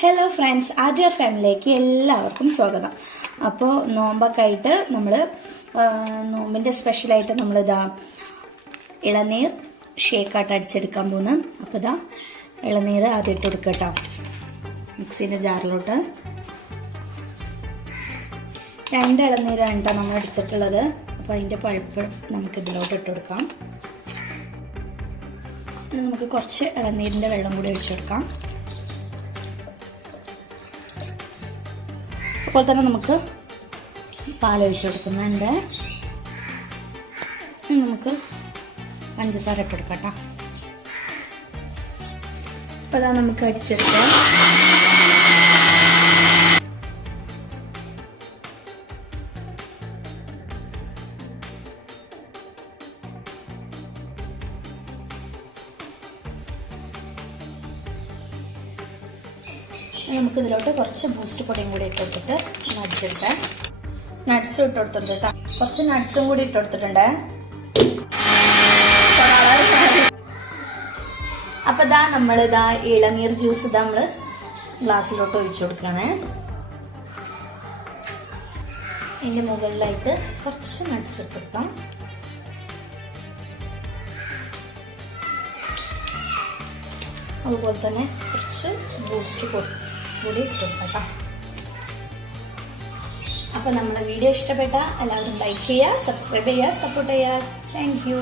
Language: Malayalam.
ഹലോ ഫ്രണ്ട്സ്, ആദ്യ ഫാമിലിയിലേക്ക് എല്ലാവർക്കും സ്വാഗതം. അപ്പോൾ നോമ്പൊക്കെ ആയിട്ട് നമ്മൾ നോമ്പിൻ്റെ സ്പെഷ്യലായിട്ട് നമ്മളിതാ ഇളനീർ ഷേക്കായിട്ട് അടിച്ചെടുക്കാൻ പോകുന്നു. അപ്പോൾ ഇതാ ഇളനീർ ആദ്യം ഇട്ട് കൊടുക്കുക കേട്ടോ, മിക്സിൻ്റെ ജാറിലോട്ട്. 2 ഇളനീരാണ് കേട്ടോ നമ്മൾ എടുത്തിട്ടുള്ളത്. അപ്പോൾ അതിൻ്റെ പഴുപ്പ് നമുക്ക് ഇതിലോട്ട് ഇട്ട് കൊടുക്കാം. നമുക്ക് കുറച്ച് ഇളനീരിൻ്റെ വെള്ളം കൂടി ഒഴിച്ചു കൊടുക്കാം. അതുപോലെ തന്നെ നമുക്ക് പാലൊഴിച്ച് കൊടുക്കുന്നുണ്ട്. നമുക്ക് പഞ്ചസാര ഇട്ട് കൊടുക്കാം കേട്ടോ. അപ്പോൾ അതാ നമുക്ക് അടിച്ചെടുക്കാം. നമുക്ക് ഇതിലോട്ട് കുറച്ച് ബൂസ്റ്റ് പൊടിയും കൂടി ഇട്ട് കൊടുത്തിട്ട് അടിച്ചെടുക്കാം. നട്ട്സും ഇട്ട് കൊടുത്തിട്ടുണ്ട് കേട്ടോ, കുറച്ച് നട്ട്സും കൂടി ഇട്ട് കൊടുത്തിട്ടുണ്ട്. അപ്പൊ ഇതാ നമ്മളിതാ ഇളനീർ ജ്യൂസ് ഇതാ നമ്മള് ഗ്ലാസ്സിലോട്ട് ഒഴിച്ചു കൊടുക്കുകയാണ്. ഇതിന്റെ മുകളിലായിട്ട് കുറച്ച് നട്ട്സ് ഇട്ട് കൊടുക്കാം. അതുപോലെ തന്നെ കുറച്ച് ബൂസ്റ്റ് കൂടി ഇട്ട് കൊടുക്കാം. അപ്പോൾ നമ്മുടെ വീഡിയോ ഇഷ്ടപ്പെട്ട എല്ലാവരും ലൈക്ക് ചെയ്യുക, സബ്സ്ക്രൈബ് ചെയ്യുക, സപ്പോർട്ട് ചെയ്യുക. Thank you.